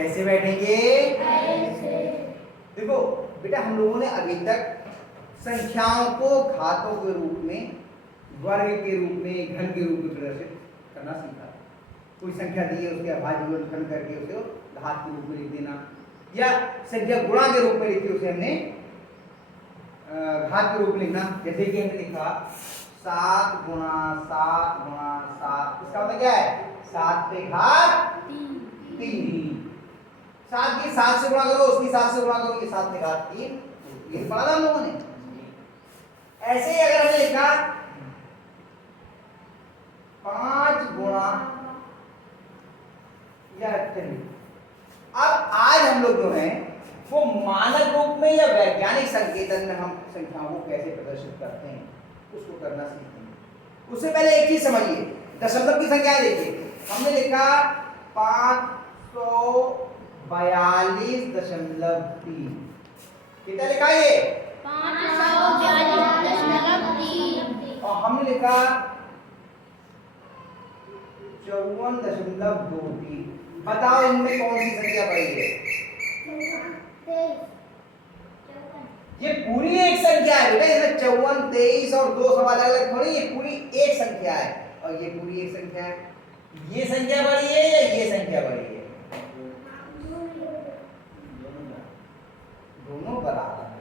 कैसे बैठेंगे? ऐसे। देखो बेटा, हम लोगों ने अभी तक संख्याओं को घातों के रूप में, वर्ग के रूप में, घन के रूप में प्रदर्शित करना सीखा। कोई संख्या दी है, उसके अभाज्य गुणनखंड करके उसे घात के रूप में लिख देना, या संख्या गुणा के रूप में लिखी उसे हमने घात के रूप में लिखना। जैसे कि हमने लिखा 7 गुणा 7 गुणा 7, इसका मतलब क्या है? 7 पे घात 3। 7 की 7 से गुणा करो, उसकी 7 से गुणा करो, ये 7 पे घात 3। ये पढ़ा था हम लोगों ने। ऐसे ही अगर हमने लिखा 5 गुणा, या चलिए अब आज हम लोग जो हैं वो मानक रूप में या वैज्ञानिक संकेतन में हम संख्याओं को कैसे प्रदर्शित करते हैं उसको करना सीखेंगे। उससे पहले एक चीज समझिए, दशमलव की संख्या देखिए। हमने लिखा 542.3। कितना लिखा ये? 542.3। और हमने लिखा 54.23। बताओ इनमें कौन सी संख्या बड़ी है? ये पूरी एक संख्या है बेटा, इसमें 54, 23 और 2 सवाल अलग थोड़ी, ये पूरी एक संख्या है और ये पूरी एक संख्या है। ये संख्या बड़ी है या ये संख्या बड़ी है? दोनों बराबर है।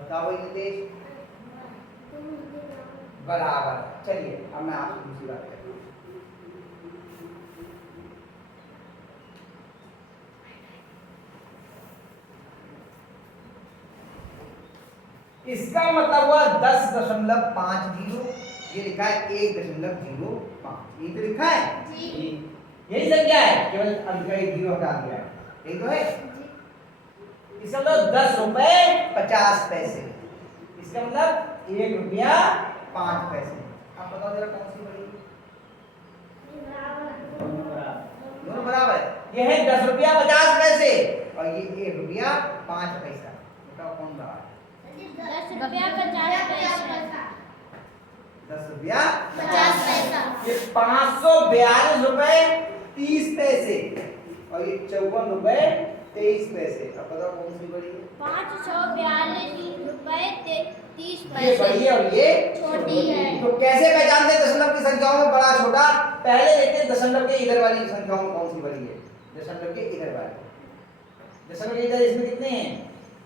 बताओ भाई नितेश। बराबर। चलिए अब मैं आपसे दूसरी बात करता हूँ। इसका मतलब हुआ 10.50। ये लिखा है 1.05। ये तो लिखा है जी। यही संख्या है, केवल अंक का 1 जीरो हटा दिया है, यही तो है। इसका मतलब 10 रुपए 50 पैसे। इसका मतलब 1 रुपया 5 पैसे। अब बताओ जरा कौन सी बड़ी? दोनों बराबर है। ये है 10 रुपया 50 पैसे और ये 1 रुपया 5 पैसा। बताओ कौन बड़ा है? 10 रुपया 50 पैसा। 10 रुपया 50 पैसा। ये 542 रुपए 30 पैसे और ये 54 रुपए 23 पैसे। अब बताओ कौन सी बड़ी है? 542 रुपए 30 ये पैसे। बड़ी है और ये छोटी है। तो कैसे पहचानते हैं दशमलव की संख्याओं में बड़ा छोटा? पहले देखते हैं दशमलव के इधर वाली संख्याओं में कौन सी बड़ी है। दशमलव के इधर वाली, दशमलव के इधर इसमें कितने हैं?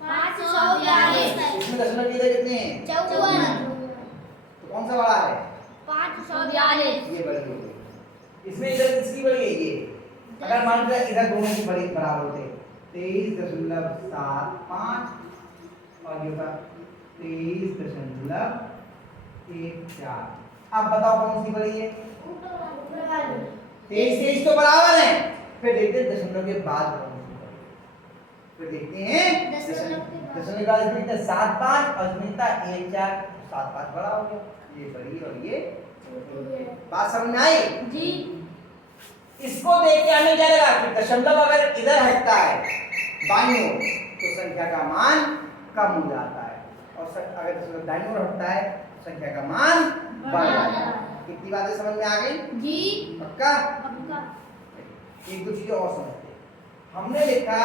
542। इसमें दशमलव के इधर कितने हैं? 54। तो कौन सा बड़ा है? 542। ये बड़ी हो गई। इसमें इधर किसकी बड़ी है? ये। अगर मान लो इधर दोनों की बड़ी बराबर होते 23.75 और ये होता 23.14। अब बताओ कौन सी बड़ी है? 23 तो बराबर है। फिर देखते हैं दशमलव के बाद कौन सी बड़ी है। फिर देखते हैं दशमलव के बाद इसमें कितना 7 5 और इसमें कितना 1 4 7 5 बड़ा हो गया। ये बड़ी और ये बात समझ में आई? जी। इसको देख के हमें क्या लगा कि दशमलव अगर इधर हटता है बाईं ओर तो संख्या का मान कम हो जाता है और अगर दशमलव दाईं ओर हटता है तो संख्या का मान बढ़ जाता है। कितनी बातें समझ में आ गई? जी। पक्का? पक्का। एक दो चीजें और समझते हैं। हमने लिखा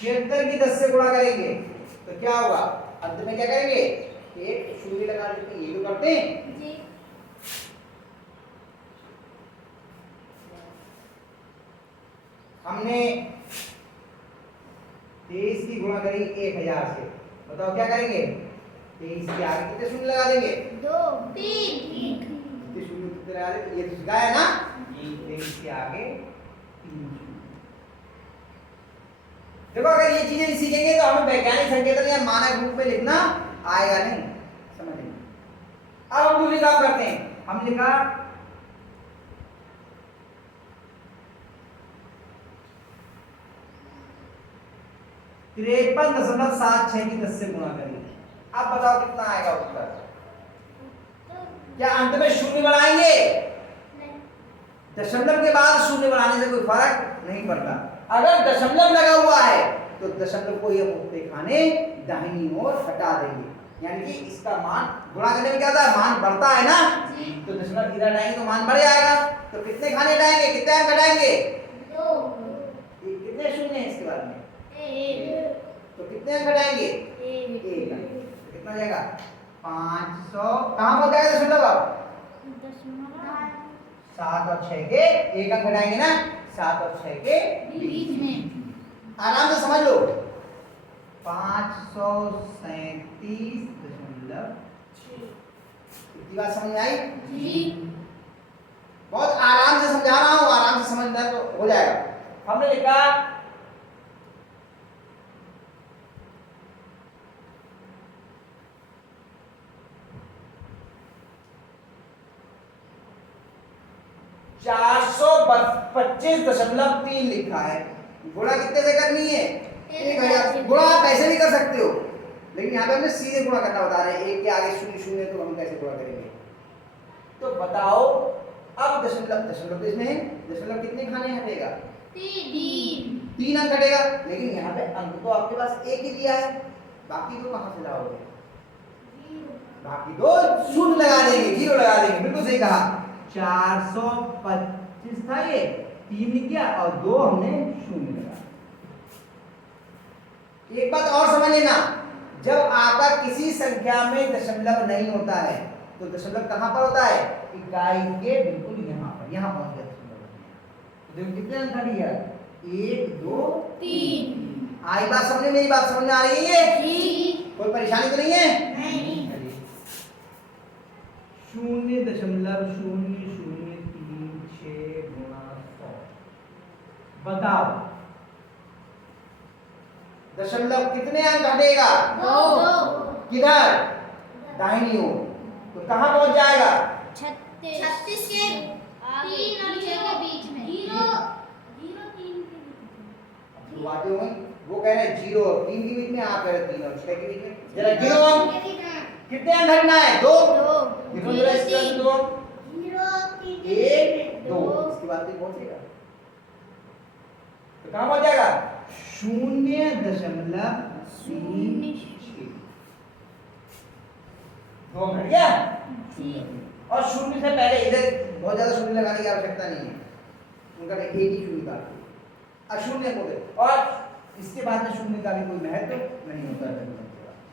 76 की 10 से गुणा करेंगे तो क्या होगा? अंत में क्या करेंगे? एक शून्य लगा देते हैं। ये तो करते हैं जी। हमने 23 की गुणा करी 1000 से। बताओ क्या करेंगे? 23 के आगे कितने शून्य लगा देंगे? 2 3। कितने शून्य कितने लगा देंगे? ये तो सिखाया ना? 23 के आगे 3 शून्य। देखो अगर ये चीजें सीखेंगे तो हमें वैज्ञानिक संकेतन या मानक रूप में लिखना आएगा नहीं। समझेंगे। अब हम दूसरी काम करते हैं। हम लिखा 53.76 की 10 से गुणा करिए। अब बताओ कितना आएगा उत्तर? क्या अंत में शून्य बढ़ाएंगे? दशमलव के बाद शून्य बढ़ाने से कोई फर्क नहीं पड़ता। अगर दशमलव लगा हुआ है तो दशमलव को ये मुक्ते खाने दाहिनी ओर हटा देंगे, यानी कि इसका मान गुणा करने में क्या होता है? मान बढ़ता है ना, तो दशमलव इधर लाएंगे तो मान बढ़ जाएगा। तो कितने खाने हटाएंगे, कितने अंक हटाएंगे? 2 कितने शून्य हैं इसके बाद में? 1 तो कितने अंक हटाएंगे? 1 एक अंक। तो कितना हो जाएगा? 500 कहाँ पहुंच जाएगा दशमलव? अब 7 और 6 के एक अंक हटाएंगे ना, 7 और 6 के बीच में आराम से समझ लो। 537.6 इतनी बात समझ में आई? जी बहुत आराम से समझा रहा हूँ, आराम से समझना तो हो जाएगा। हमने लिखा 425.3 लिखा है। गुणा कितने से करनी है? 1000। गुणा आप ऐसे भी कर सकते हो, लेकिन यहाँ पे हमें सीधे गुणा करना बता रहे हैं। एक के आगे शून्य शून्य, तो हम कैसे गुणा करेंगे? तो बताओ अब दशमलव, दशमलव तो इसमें है, दशमलव कितने खाने हटेगा? 3 अंक हटेगा। लेकिन यहाँ पे अंक तो आपके पास एक ही दिया है, बाकी तो कहाँ से लाओगे? बाकी तो शून्य लगा देंगे, 0 लगा देंगे। बिल्कुल सही कहा। 425 था ये, 3 लिख दिया और 2 हमने शून्य लगा। एक बात और समझ लेना, जब आपका किसी संख्या में दशमलव नहीं होता है तो दशमलव कहां पर होता है? इकाई के बिल्कुल यहां पर, यहां पहुंच गया दशमलव। तो देखो कितने अंक हट गया? 1 2 3। आई बात समझ में? मेरी बात समझ में आ रही है? कोई परेशानी तो नहीं है? 0.0036 गुणा 100। बताओ दशमलव कितने अंक हटेगा? 2 किधर? दाहिनी ओर। तो कहां पहुंच जाएगा? 36 के 3 और 6 के बीच में 0 0 3 के शुरुआती हो गई। वो कह रहे 0 और 3 के बीच में, आप कह रहे 3 और 6 के बीच में। जरा गिनो अंक, कितने अंक हटना है? 2। गिनो जरा इसके अंक 2। 1 2। इसके बाद भी पहुंचेगा तो कहां पहुंच जाएगा? 0.06। 2 घट गया। और शून्य से पहले इधर बहुत ज्यादा शून्य लगाने की आवश्यकता नहीं है, उनका एक ही शून्य का अशून्य को दे। और इसके बाद में शून्य का भी कोई महत्व नहीं होता है,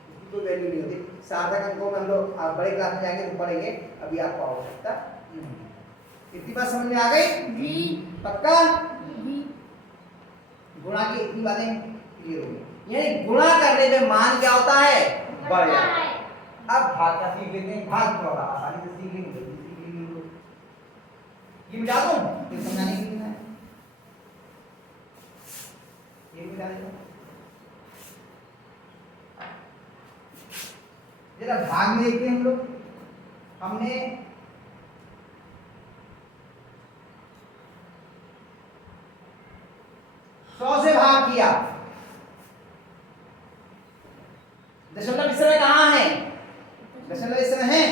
इसकी कोई वैल्यू नहीं होती। सार्थक अंकों में हम लोग बड़े क्लास में जाएंगे तो पढ़ेंगे, अभी आपको आवश्यकता नहीं है। इतनी बात समझ में आ गई? पक्का? गुणा की इतनी बातें क्लियर हो गई। यानी गुणा करने में मान क्या होता है? बढ़ जाता है। अब भाग का सीख लेते हैं। भाग थोड़ा आसानी से सीख लेंगे, जल्दी सीख लेंगे लोग। ये मिटा दूं, ये समझाने के लिए है। ये मिटा देता हूं। जरा भाग में देखते हैं हम लोग। हमने से भाग किया। दशमलव इस समय कहां है? दशमलव इस समय है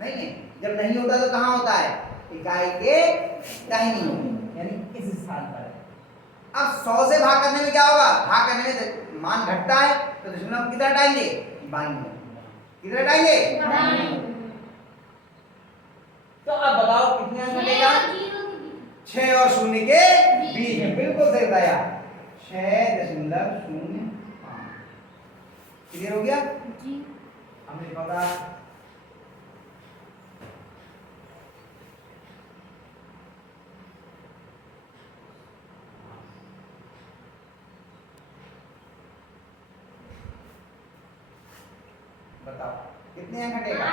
नहीं है। जब नहीं होता तो कहां होता है? इकाई के दाहिनी ओर, यानी इस स्थान पर है। अब 100 से भाग करने में क्या होगा? भाग करने में मान घटता है तो दशमलव किधर हटाएंगे? बाईं ओर। किधर हटाएंगे? तो अब बताओ कितने अंक घटेगा? 6 और 0 के बीच में। बिल्कुल सही बताया, 6.05। क्लियर हो गया? जी हमने पता बताओ कितने अंक घटेगा?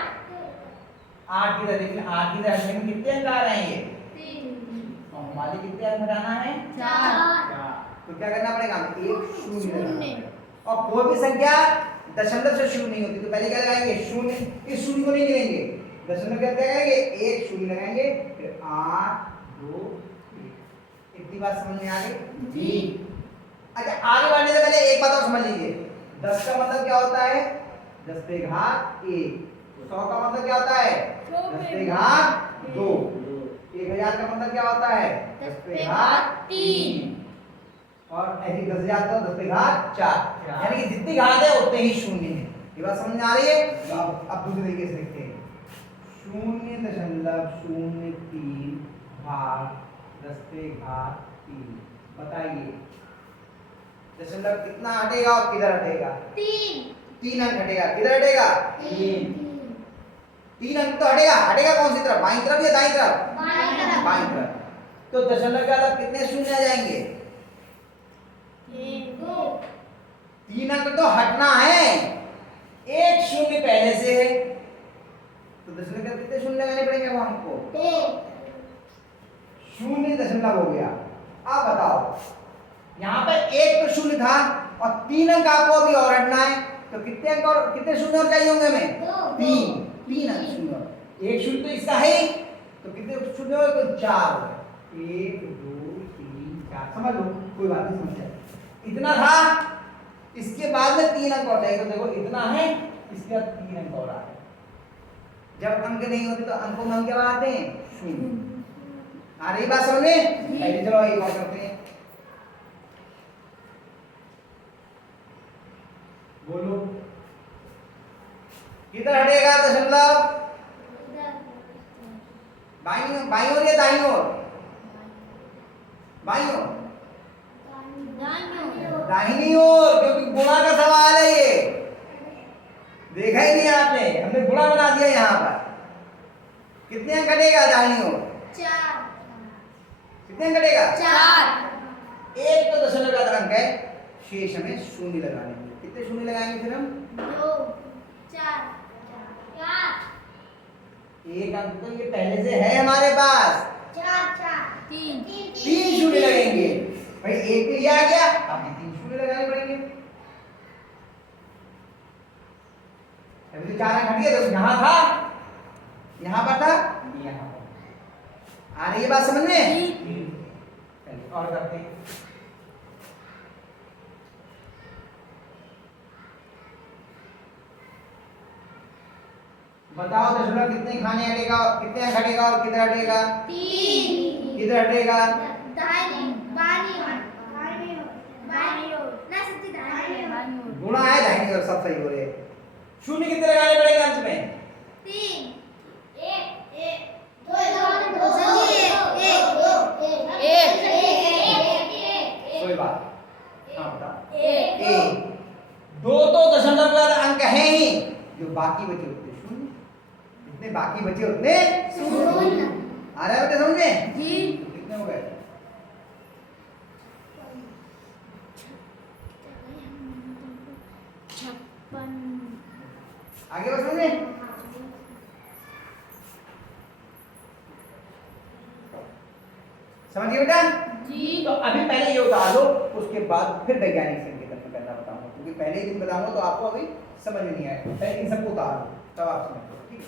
8 की तरह। लेकिन 8 की तरह में कितने अंक आ रहे हैं? ये 3 और हमारे कितने अंक घटाना है? 4 तो क्या करना पड़ेगा? एक शून्य लगाना पड़ेगा। और कोई भी संख्या दशमलव से शुरू नहीं होती तो पहले क्या लगाएंगे? शून्य। इस शून्य को नहीं गिनेंगे, दशमलव क्या लगाएंगे? एक शून्य लगाएंगे, फिर 8 2 1। इतनी बात समझ में आ गई? जी। अच्छा, आगे बढ़ने से पहले एक बात और समझ लीजिए। 10 का मतलब क्या होता है? 10 पे घात 1। 100 का मतलब क्या होता है? 10 पे घात 2। 1000 का मतलब क्या होता है? 10 पे घात 3। और ऐसी 10,000 तो 10 पे घात 4। यानी कि जितनी घात है उतने ही शून्य है। ये बात समझ में आ रही है? तो अब दूसरे तरीके से लिखते हैं 0.03 घाट रस्ते घाट 3। बताइए दशमलव कितना हटेगा और किधर हटेगा? 3 अंक हटेगा। किधर हटेगा? 3 अंक तो हटेगा। हटेगा कौन सी तरफ? बाईं तरफ या दाईं तरफ? बाईं तरफ। तो दशमलव के बाद कितने शून्य आ जाएंगे? 3 अंक तो हटना है, एक शून्य पहले से है, तो दशमलव के बाद कितने शून्य लगाने पड़ेंगे अब हमको? 0 दशमलव हो गया। अब बताओ यहाँ पर एक तो शून्य था और 3 अंक आपको अभी और हटना है, तो कितने अंक और कितने शून्य और चाहिए होंगे हमें? 3 अंक शून्य। एक शून्य तो इसका है, तो कितने शून्य हो गए? तो 4। 1 2 3 4। समझ लो, कोई बात नहीं, समझ जाए। इतना था, इसके बाद में 3 अंक और चाहिए, तो देखो इतना है, इसके बाद 3 अंक और आ गए। जब अंक नहीं होते तो अंकों में हम क्या बनाते हैं? शून्य। आ रही बात समझ में? पहले चलो एक और करते हैं। बोलो किधर हटेगा दशमलव? बाईं ओर या दाईं ओर? बाईं ओर। दाहिनी ओर, क्योंकि गुणा का सवाल है ये। देखा ही नहीं आपने, हमने गुणा बना दिया यहाँ पर। कितने अंक घटेगा दाहिनी ओर? 4। कितने अंक घटेगा? 4। एक तो दशमलव का अंक है, शेष हमें शून्य लगाने हैं। कितने शून्य लगाएंगे फिर हम? 2 4 एक अंक तो ये पहले से है हमारे पास, 3 शून्य लगेंगे। भाई एक तो ये आ गया, अब 3 शून्य लगाने पड़ेंगे। अभी तो 4 अंक हट गया, तो यहाँ था, यहाँ पर था, यहाँ पर। आ रही है बात समझ में? और करते हैं। बताओ दशमलव कितने खाने हटेगा, कितने अंक हटेगा और किधर हटेगा? 3। किधर हटेगा? गुणा है दाहिनी ओर, सब सही हो रहे। शून्य कितने लगाने पड़ेंगे अंश में? 3 कोई बात। हाँ बता। 1 2 तो दशमलव के बाद अंक है ही, जो बाकी बचे उतने शून्य, जितने बाकी बचे उतने शून्य। आ रहा है बेटे समझ में? तो कितने हो गए? 56। आगे बस समझ में? समझिए बेटा? तो अभी पहले ये उतार लो, उसके बाद फिर वैज्ञानिक संकेतन में करना बताऊंगा, क्योंकि पहले ही दिन बताऊंगा तो आपको अभी समझ में नहीं आएगा। पहले इन सबको उतार लो, तब आप समझ लो, ठीक है?